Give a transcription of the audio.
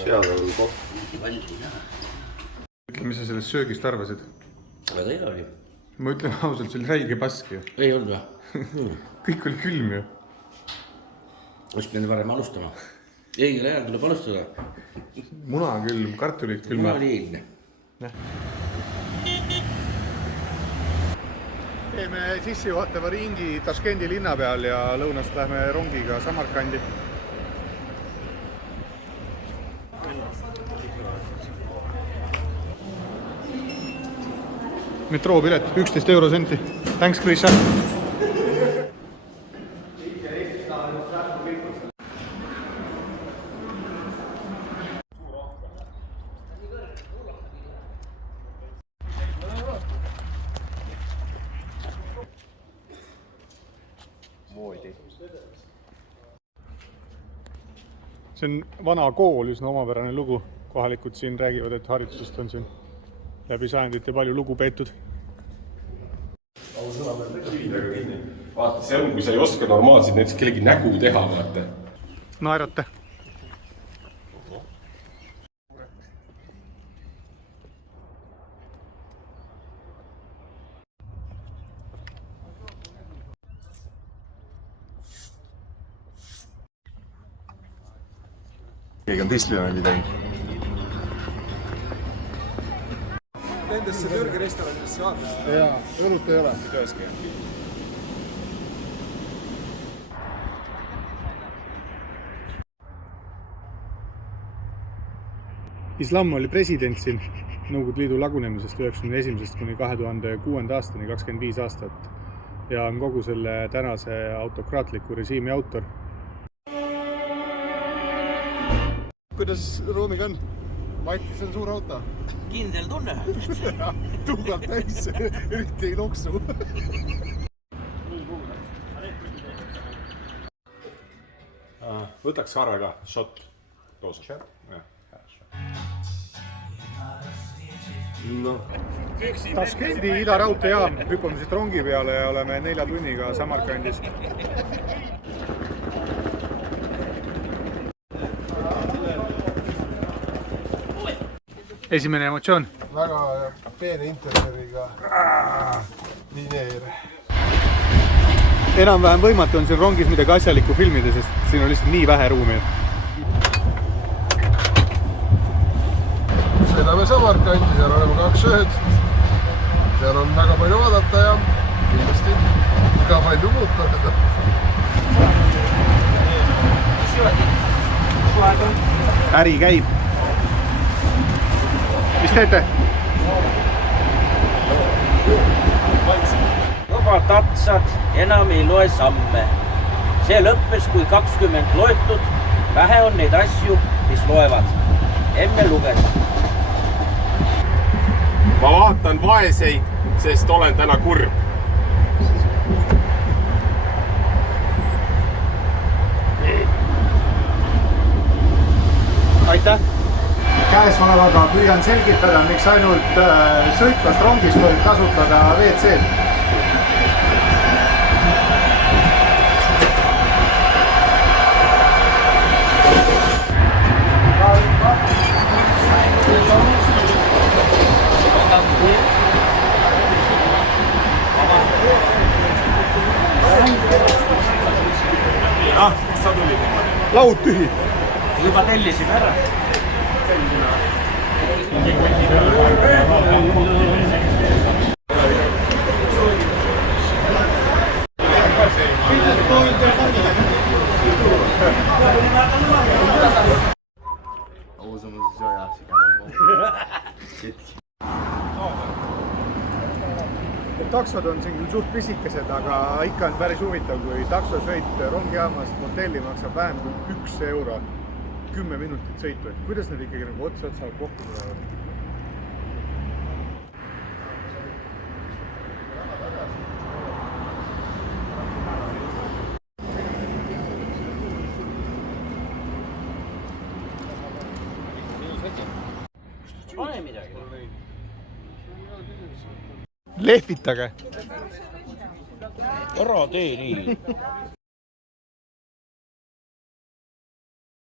seal on koht. Ütle, mis sa sellest söögist arvasid? Väga hea oli. Ma ütlen ausalt, see oli räige pask ju. Ei olnud või? Kõik oli külm ju. Oleks pidanud varem alustama. Õigel ajal tuleb alustada. Muna külm, kartulid külma. Muna oli eilne. Teeme sissejuhatava ringi Taškendi linna peal ja lõunast lähme rongiga Samarkandi. Metroopilet 11 eurosenti. Thanks, Krisha. See on vana kool, üsna omapärane lugu. Kohalikud siin räägivad, et haridusest on siin läbi sajandite palju lugu peetud. Vaata, see on, kui sa ei oska normaalselt näiteks kellegi nägu teha, vaata. Naerate. Keegi on Disneyland'i teinud. Nendesse Türgi restoranidesse vaatasid? Jaa, õlut ei ole. Tööski. Islam oli president siin Nõukogude Liidu lagunemisest 1991. kuni 2006. aastani 25 aastat ja on kogu selle tänase autokraatliku režiimi autor. Kuidas ruumiga on? Mati, see on suur auto. Kindel tunne. Tuhkalt täis, eriti ei loksu. Võtaks Harve ka, shot. Toosa. No. Taškendi idaraudteejaam, hüppame siit rongi peale ja oleme 4 tunniga Samarkandis. Esimene emotsioon? Väga peene interjööriga lineer. Enam-vähem võimatu on siin rongis midagi asjalikku filmida, sest siin on lihtsalt nii vähe ruumi. Sõidame Samarkandi, seal oleme 2 ööd. Seal on väga palju vaadata ja kindlasti väga palju muuta. Äri käib. Mis teete? Juba tatsad, enam ei loe samme. See lõppes, kui 20 loetud. Vähe on neid asju, mis loevad. Emme luges. Ma vaatan vaeseid, sest olen täna kurb. Aitäh! Käesolevaga püüan selgitada, miks ainult sõitvast rongist võib kasutada WC-d. Mis sa tulid? Laud tühi. Juba tellisin ära. Taksod on siin küll suht pisikesed, aga ikka on päris huvitav, kui taksosõit rongijaamast motelli maksab vähem kui 1 euro 10 minutit sõitu. Et kuidas need ikkagi nagu otsa kokku tulevad? Pane midagi. Lehvitage! Ära tee nii.